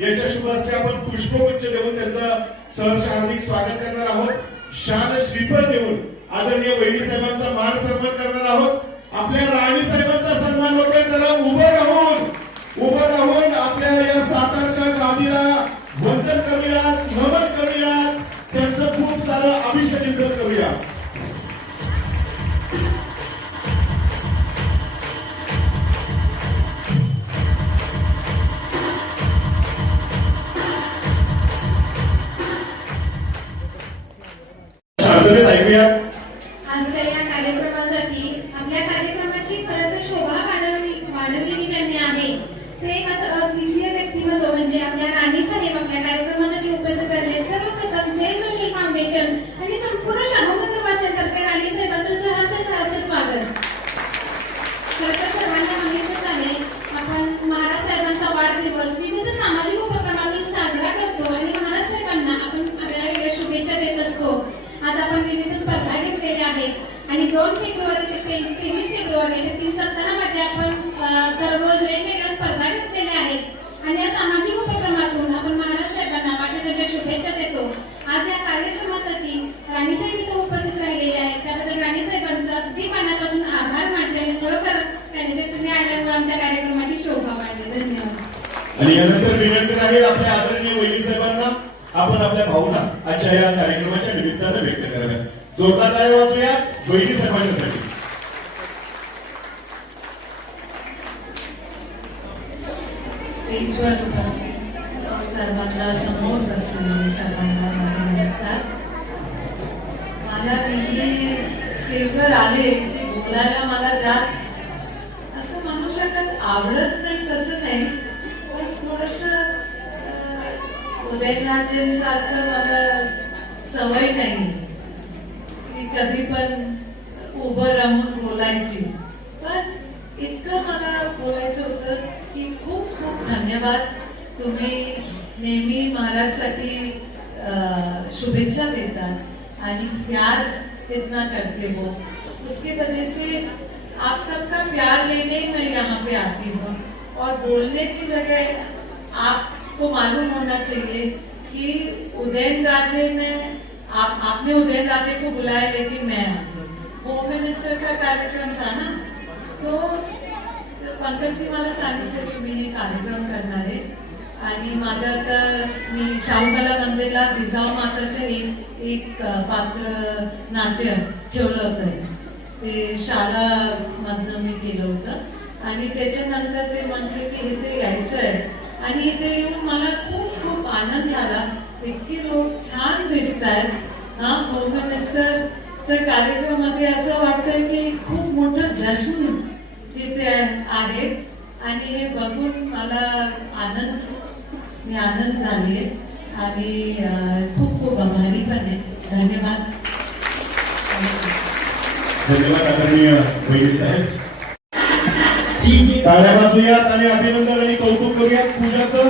याच्या शुभ आपण पुष्पगुच्छ देऊन त्यांचं सहर्ष हार्दिक स्वागत करणार आहोत. शाल श्रीफळ देऊन आदरणीय वैली साहेबांचा मान सन्मान करणार आहोत. आपल्या राणी साहेबांचा सन्मान होतोय जरा उभं राहून उभं राहून आपल्या या सातारच्या गादीला वंदन करूया नमन दोन फेब्रुवारी ते तेवीस फेब्रुवारी अशा तीन सप्ताहामध्ये आपण दररोज वेगवेगळ्या स्पर्धा घेतलेल्या आहेत. आणि या सामाजिक उपक्रमातून आपण महाराज साहेबांना वाटेच्या शुभेच्छा देतो. आज या कार्यक्रमासाठी राणीसाहेब इथं उपस्थित राहिलेले आहेत. त्याबद्दल राणीसाहेबांचा अगदी मनापासून आभार मानते आणि खरोखर राणीसाहेब तुम्ही आल्यामुळे आमच्या कार्यक्रमाची शोभा वाढली. धन्यवाद. आणि यानंतर विनंती आहे आपल्या आदरणीय वैली साहेबांना आपण आपल्या भावना आजच्या या कार्यक्रमाच्या निमित्तानं व्यक्त कराव्या जोरदार काय वाचू वैली बोलायची पण इतकं मला बोलायचं होतं की खूप खूप धन्यवाद. तुम्ही नेहमी महाराजसाठी शुभेच्छा देतात आणि प्यार इतना करते हो. उसकी वजह से आप सबका प्यार लेने ही मैं यहाँ पे आती हूँ। और बोलने की जगह आपको मालूम होना चाहिए कि उदयन राजे में आप, आपने उदयन राजे को बुलाया लेकिन मैं होम मिनिस्टर का कार्यक्रम था ना तो पंकजनी मला सांगितलं की मी हे कार्यक्रम करणार आहे आणि माझं आता मी शाहूकला मंदिरला जिजाऊ माताचे एक एक पात्र नाट्य ठेवलं होतं ते शाळा मधनं मी केलं होतं आणि त्याच्यानंतर ते म्हटले की इथे यायचं आहे आणि इथे येऊन मला खूप खूप आनंद झाला इतके लोक छान दिसत आहेत हा होम मिनिस्टरच्या कार्यक्रमामध्ये असं वाटतंय की खूप मोठं जश्न तिथे आहे. आणि हे बघून मला आनंद मी आनंद झाले आणि खूप खूप आभारी पण आहे धन्यवाद. धन्यवाद आदरणीय साहेब. टाळ्या वाजूयात आणि अभिनंदन आणि कौतुक करूयात पूजाचं.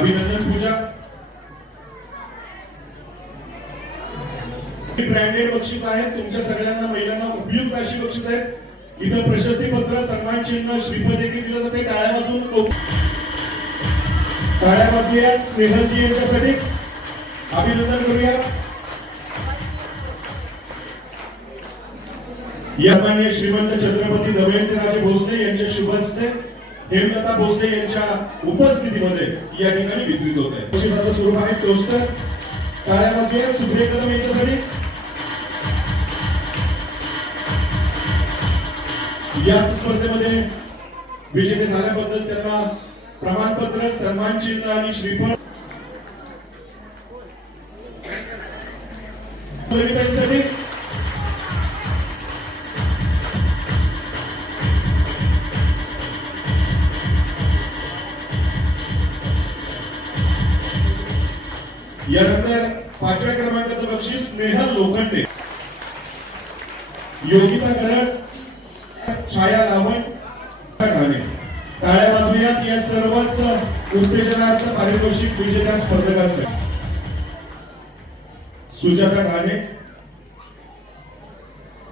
अभिनंदन पूजा. ब्रँडेड बक्षीस आहेत. तुमच्या सगळ्यांना महिलांना उपयुक्त अशी बक्षीस आहेत. इथं प्रशस्ती पत्र सन्मान चिन्ह श्रीफळ देखील दिलं जाते टाळ्या वाजून कौतुक टाळ्या वाजूयात स्नेहलजी यांच्यासाठी. अभिनंदन करूया. या यामान्य श्रीमंत छत्रपती दमयंती राजे भोसले यांच्या शुभ हस्ते हेमलता भोसले यांच्या उपस्थितीमध्ये या ठिकाणी वितरित होत आहे. बक्षिसाचं स्वरूप आहे टोस्टर टाळ्या सुप्रिया कदम यांच्यासाठी. या स्पर्धेमध्ये विजेते झाल्याबद्दल त्यांना प्रमाणपत्र सन्मान चिन्ह आणि श्रीफळ. योगिता करत छाया लावण ठाणे टाळ्या वाजवूयात या सर्वच उत्तेजनार्थ पारितोषिक विजेत्या स्पर्धकांचे. सुजाता ठाणे.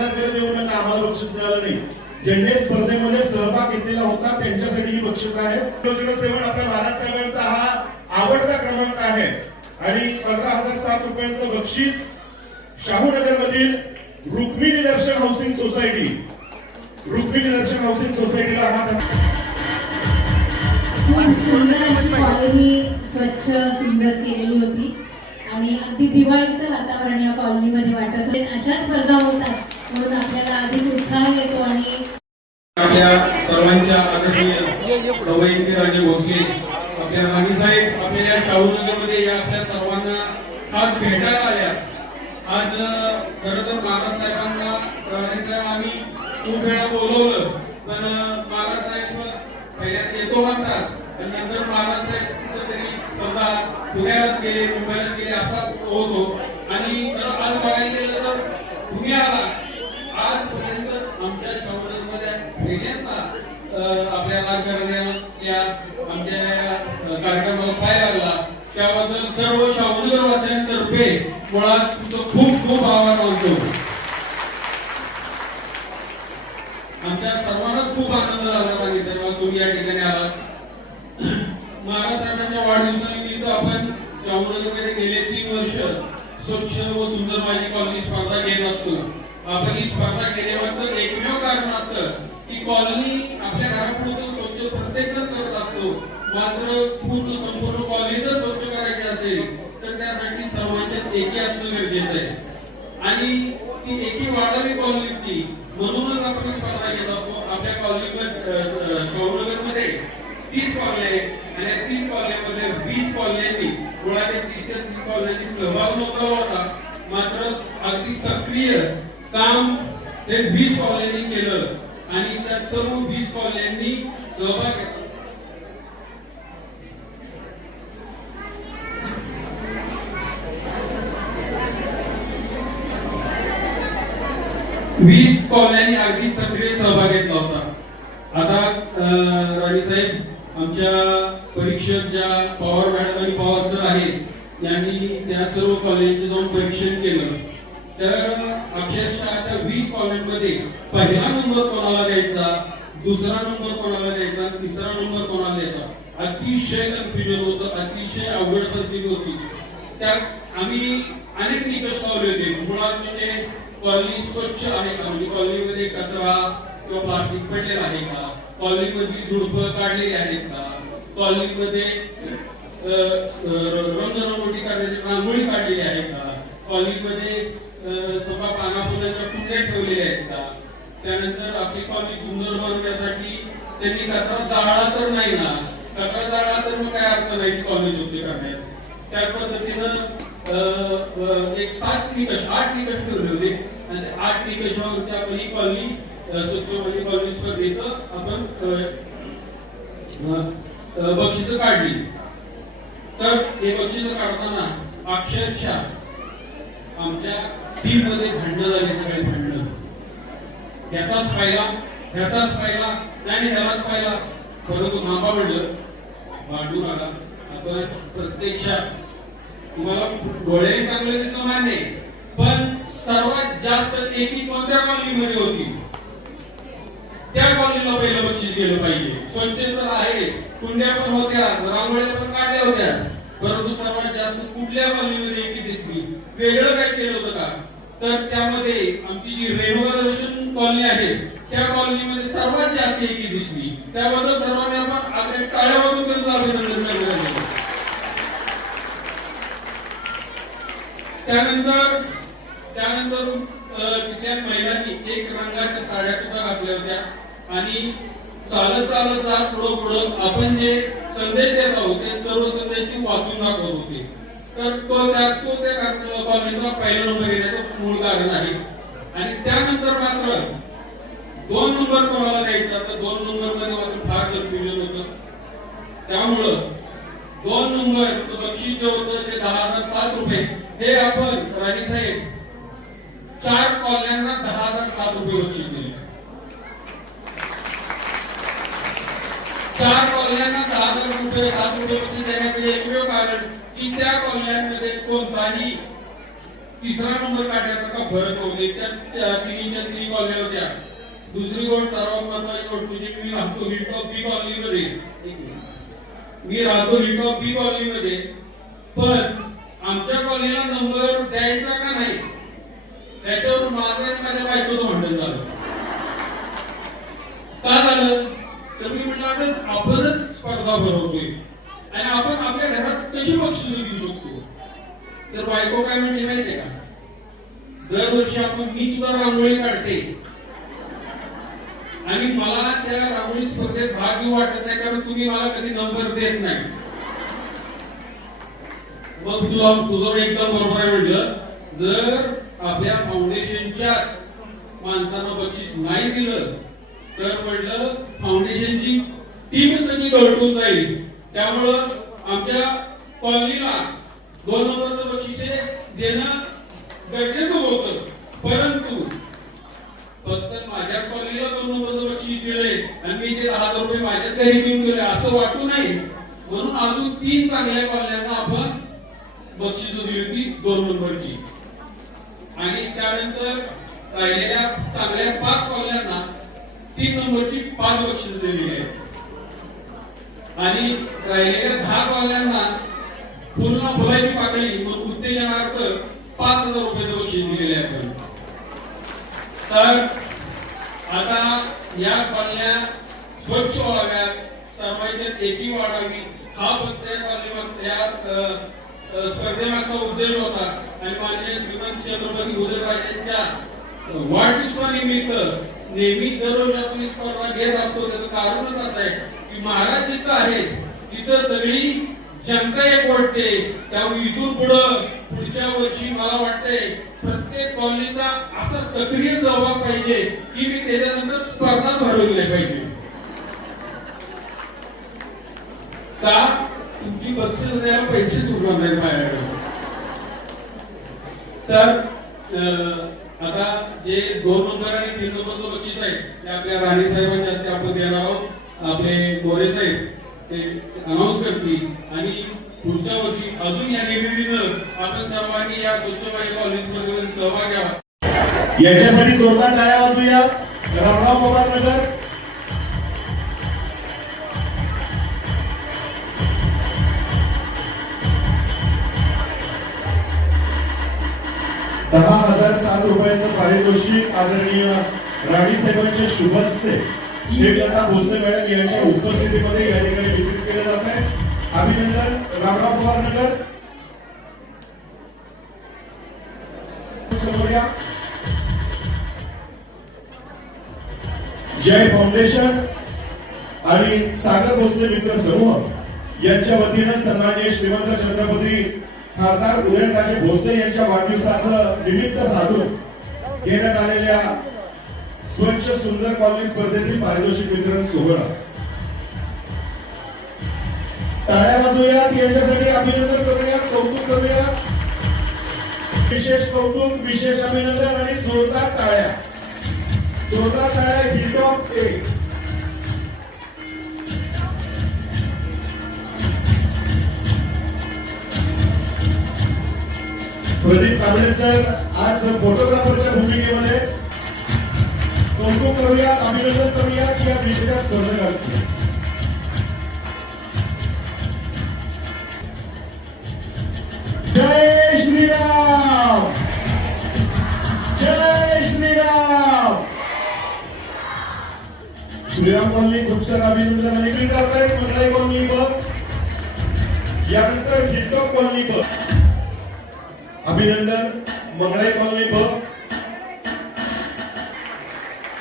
देऊ नका आम्हाला बक्षीस मिळालं नाही. ज्यांनी स्पर्धेमध्ये सहभाग घेतलेला होता त्यांच्यासाठी ही बक्षीस आहे. योजना सेवन आपल्या महाराज साहेबांचा हा आवडता क्रमांक आहे. आणि पंधरा हजार सात रुपयांचं बक्षीस शाहूनगर मधील Rukmini Darshan housing society. Rukmini Darshan housing सोसायटीला हा खूप सुंदर अशी कॉलनी स्वच्छ सुंदर केलेली होती. आणि अगदी दिवाळीचं वातावरण या कॉलनीमध्ये वाटत होते. अशा स्पर्धा होतात म्हणून आपल्याला अधिक उत्साह येतो आणि आपल्या सर्वांच्या आदरणीय रवैयती राजे भोसले आपल्या राणी साहेब आपल्या या शाहूनगरमध्ये या आपल्या सर्वांना आज भेटायला आल्या. आज खर तर बाबासाहेबांना साहेबांना आम्ही खूप वेळा बोलवलं पण बाबासाहेब पहिल्यात येतो म्हणतात. आणि नंतर बाबासाहेब साहेब कुठेतरी समजा पुण्याला गेले मुंबईला गेले असा होतो. आणि जर आज बघायला गेलं तर तुम्ही आला आजपर्यंत आमच्या शाहूनगरमध्ये फिरण्याचा आपल्याला करण्यात या आमच्या कार्यक्रमाला पाय लागला. त्याबद्दल सर्व शाहूनगर मुळात खूप खूप आभार मानतो. आमच्या सर्वांनाच खूप आनंद झाला पाहिजे तेव्हा तुम्ही या ठिकाणी आलात. महाराज साहेबांच्या वाढदिवसानिमित्त आपण शाहूनगरमध्ये गेले तीन वर्ष स्वच्छ व सुंदर माझी कॉलनी स्पर्धा घेत असतो. आपण ही स्पर्धा घेण्यामागचं एकमेव कारण असतं की कॉलनी आपल्या घरापुरतं स्वच्छ प्रत्येकजण करत असतो. मात्र पूर्ण संपूर्ण कॉलनीच स्वच्छ करायची असेल. एकी असणं गरजेचं आहे. आणि ती एकी वाढावी कॉलनीतली म्हणूनच आपण स्पर्धा घेत असतो. आपल्या कॉलनीमध्ये शहरनगरमध्ये तीस कॉलनी आहेत. आणि या तीस कॉलनीमध्ये वीस कॉलन्यांनी मुळात तीस ते तीस कॉलन्यांनी सहभाग नोंदवला होता. मात्र अगदी सक्रिय काम ते वीस कॉलन्यांनी केलं. आणि त्या सर्व वीस कॉलन्यांनी सहभाग वीस कॉलन्यांनी अगदी सक्रिय सहभाग घेतला होता आता राणी साहेब आमच्या परीक्षक ज्या पवार मॅडम आणि पवार सर आहेत यांनी त्या सर्व कॉलेजचे जाऊन परीक्षण केलं. तर अक्षरशः त्या वीस कॉलेजमध्ये पहिला नंबर कोणाला द्यायचा दुसरा नंबर कोणाला द्यायचा तिसरा नंबर कोणाला द्यायचा? अतिशय कन्फ्युजन होतं अतिशय अवघड परिस्थिती होती. त्यात आम्ही अनेक निकष लावले होते. मुळात म्हणजे कॉलनी स्वच्छ आहे का? म्हणजे कॉलनीमध्ये कचरा किंवा प्लास्टिक पडलेला आहे का? कॉलनीमधली झुडपं काढलेली आहेत का? कॉलनीमध्ये रंगरंगोटी काढण्याची रांगोळी काढलेली आहे का? कॉलनीमध्ये अं, सफा कुंड्या ठेवलेल्या आहेत का? त्यानंतर आपली कॉलनी सुंदर बनवण्यासाठी त्यांनी कचरा जाळला तर नाही ना? कचरा जाळला तर मग काय अर्थ नाही कॉलनी शुद्धी करण्यात? त्या पद्धतीनं अं, एक सात निकष आठ निकष ठेवले होते. आठ एक आठ आपण ही कॉलनी अं, स्वच्छ म्हणजे कॉलनी स्पर्धेत आपण बक्षीस काढली. तर हे बक्षीस काढताना अक्षरशः आमच्या टीममध्ये भांडणं झाली सगळे भांडणं. याचाच पाहिला ह्याचाच पाहिला नाही ह्यालाच पाहिला. परंतु थांबा म्हणलं. भांडून आला आपण प्रत्यक्षात तुम्हाला डोळ्याने चांगलं दिसलं मान्य पण सर्वात जास्त एकी कोणत्या कॉलनीमध्ये होती? त्या कॉलनीला पहिलं बक्षीस गेलं पाहिजे. स्वच्छता आहे. कुंड्या पण होत्या रांगोळ्या पण काढल्या होत्या. परंतु सर्वात जास्त कुठल्या कॉलनीमध्ये एकी दिसली? वेगळं काय केलं होतं का? तर त्यामध्ये आमची जी रेणुका दर्शन कॉलनी आहे त्या कॉलनीमध्ये सर्वात जास्त एकी दिसली. त्याबद्दल सर्वांनी आपण आज एक टाळ्या त्यांचं अभिनंदन करायला त्यानंतर त्यानंतर अ, तिथल्या महिलांनी एक रंगाच्या साड्या सुद्धा घातल्या होत्या. आणि चालत चालत जात पुढं पुढं आपण जे संदेश देत आहोत ते सर्व संदेश ती वाचून दाखवत होते. तर तो त्या तो त्या कार्यक्रमाचा पहिला नंबर येण्याचं मूळ कारण आहे. आणि त्यानंतर मात्र दोन नंबर कोणाला द्यायचा तर दोन नंबरमध्ये मात्र फार कन्फ्युजन होतं. त्यामुळं दोन नंबर बक्षीस जे होतं ते दहा हजार सात रुपये. हे आपण राणी साहेब चार कॉलन्यांना दहा हजार सात रुपये बक्षीस दिले चार कॉलन्यांना दहा हजार रुपये सात रुपये बक्षीस देण्याचे एकमेव कारण की त्या कॉलन्यांमध्ये कोणताही तिसरा नंबर काढण्याचा का फरक होते त्या तिन्हीच्या तिन्ही कॉलन्या होत्या. दुसरी गोष्ट सर्वात महत्वाची गोष्ट म्हणजे मी राहतो हिटॉप बी कॉलनीमध्ये. मी राहतो हिटॉप बी कॉलनीमध्ये. पण आमच्या कॉलनीला नंबर द्यायचा का नाही? त्याच्यावर माझा आणि माझ्या बायकोचं भांडण झालं का झालं तर मी म्हटलं आता आपणच स्पर्धा भरवतोय आणि आपण आपल्या घरात कशी बक्षीस घेऊ शकतो? तर बायको काय म्हणते माहितीये का? दरवर्षी आपण मी सुद्धा रांगोळी काढते. आणि मला त्या रांगोळी स्पर्धेत भाग घेऊ वाटत नाही कारण तुम्ही मला कधी नंबर देत नाही. मग तुला तुझं एकदम बरोबर आहे म्हटलं जर आपल्या फाउंडेशनच्याच माणसांना बक्षीस नाही दिलं तर म्हटलं टीम जाईल. त्यामुळं आमच्या कॉलनीला दोन हजारचं बक्षिसे देणं गरजेचं होतं. परंतु फक्त माझ्या कॉलनीला दोन हजारचं बक्षीस दिले आणि मी ते दहा हजार रुपये माझ्या घरी देऊन दिले असं वाटू नये. म्हणून अजून तीन चांगल्या कॉलन्यांना आपण बक्षीस दिली होती दोन नंबरची. आणि त्यानंतर राहिलेल्या चांगल्या पाच कॉलन्यांना तीन नंबरची पाच बक्षीस दिलेली आहेत. आणि राहिलेल्या दहा कॉलन्यांना पूर्ण फुलाची पाकळी म्हणून उत्तेजनार्थ पाच हजार रुपयाचं बक्षीस दिलेले आहे आपण तर आता या कॉलन्या स्वच्छ व्हाव्यात सर्वांच्यात एकी वाढावी. हा प्रत्येक स्पर्धेमागचा उद्देश होता. आणि माननीय श्रीमंत छत्रपती उदयराजांच्या वाढदिवसानिमित्त नेहमी दररोज आपण स्पर्धा घेत असतो. त्याचं कारणच असं आहे. की महाराज जिथं आहेत. तिथं सगळी जनता एक वाटते. त्यामुळे इथून पुढं पुढच्या वर्षी मला वाटतंय प्रत्येक कॉलनीचा असा सक्रिय सहभाग पाहिजे की मी त्याच्यानंतर स्पर्धा भरवल्या पाहिजे. का? तुमची बक्षीस द्यायला पैसे चुकणार नाही माझ्याकडे. तर अं, आता जे दोन नंबर आणि तीन नंबरचं बक्षीस आहे ते आपल्या राणी साहेबांच्या हस्ते आपण देणार आहोत. आपले गोरे साहेब ते अनाऊन्स करतील. आणि पुढच्या वर्षी अजून या निवडीनं आपण सर्वांनी या स्वच्छबाई कॉलेजमध्ये सहभाग घ्यावा. याच्यासाठी जोरदार टाळ्या वाजूया रामराव पवार नगर. दहा हजार सात रुपयाचं पारितोषिक आदरणीय राणी साहेबांच्या शुभ भोसले मॅडम यांच्या उपस्थितीमध्ये या ठिकाणी वितरित जात आहे. अभिनंदन रामराव पवार नगर. जय फाउंडेशन आणि सागर भोसले मित्र समूह यांच्या वतीनं सन्मान्य श्रीमंत छत्रपती खासदार उदयनराजे भोसले यांच्या वाढदिवसाचं निमित्त साधून घेण्यात आलेल्या स्वच्छ सुंदर कॉलनी स्पर्धेतील पारितोषिक वितरण सोहळा. टाळ्या वाजूयात यांच्यासाठी अभिनंदन करूया कौतुक करूया विशेष कौतुक विशेष अभिनंदन आणि जोरदार टाळ्या. जोरदार टाळ्या हिट ऑफ एक प्रदीप कांबळे सर आज फोटोग्राफरच्या भूमिकेमध्ये कौतुक करूया अभिनंदन करूया की या विजेच्या स्पर्धकांचे जय श्रीराम! जय श्रीराम! श्रीराम कॉलनी खूप सारं अभिनंदन आणि इकडे करताय मंगळे कॉलनी बघ. यानंतर हिलटॉप कॉलनी बघ. अभिनंदन मंगळाई कॉलनी बघ.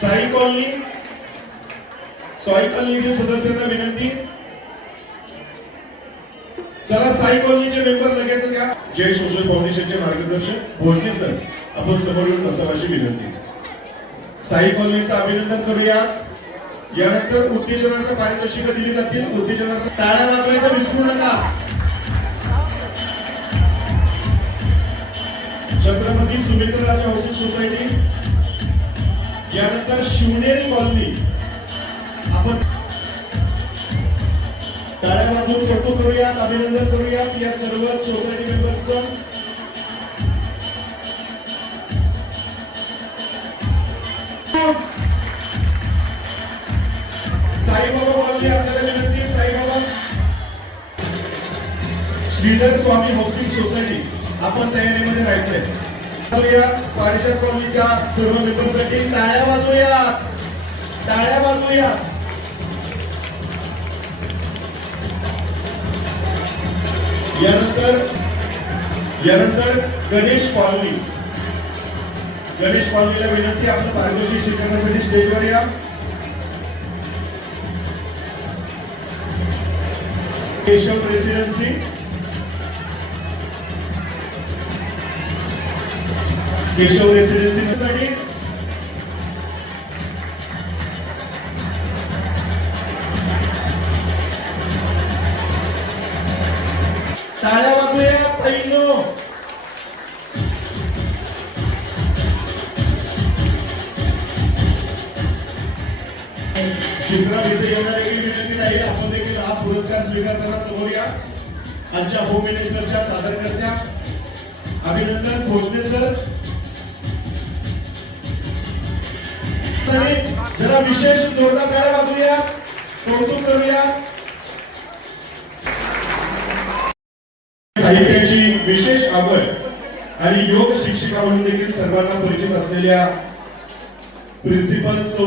साई कॉलनी साई कॉलनीचे सदस्यांना विनंती. चला साई कॉलनीचे मेंबर लगेच घ्या जय सोशल फाउंडेशनचे मार्गदर्शक भोजने सर आपण समोर येऊन बसावाशी विनंती. साई कॉलनीचं अभिनंदन करूया. यानंतर उत्तेजनार्थ पारितोषिक दिली जातील. उत्तेजनार्थ टाळ्या वाजवायचं विसरू नका. छत्रपती सुमित्रराजे हाऊसिंग सोसायटी त्यानंतर शिवनेरी कॉलनी. आपण टाळ्या वाजून कौतुक करूयात अभिनंदन करूयात या सर्व सोसायटी मेंबर्सचं साईबाबा कॉलनी आपल्याला विनंती साईबाबा. श्रीधर स्वामी हाऊसिंग सोसायटी आपण तयारीमध्ये राहायचंय. परिषद कॉलनीच्या सर्व मित्रांसाठी टाळ्या वाजूया टाळ्या वाजूया यानंतर यानंतर गणेश कॉलनी. गणेश कॉलनीला विनंती आपण पारितोषिक स्वीकारण्यासाठी स्टेजवर या. केशव रेसिडेन्सी केशव रेसिडेन्सीसाठी टाळ्या वाजूया पैनो चित्रा भिसे यांना देखील विनंती राहील आपण देखील हा पुरस्कार स्वीकारताना समोर या. आमच्या होम मिनिस्टरच्या सादरकर्त्या अभिनंदन भोजने सर. आणि जरा विशेष जोरदार काय वाजूया कौतुक करूया. साहित्याची विशेष आवड आणि योग शिक्षिका म्हणून देखील सर्वांना परिचित असलेल्या प्रिन्सिपल सौ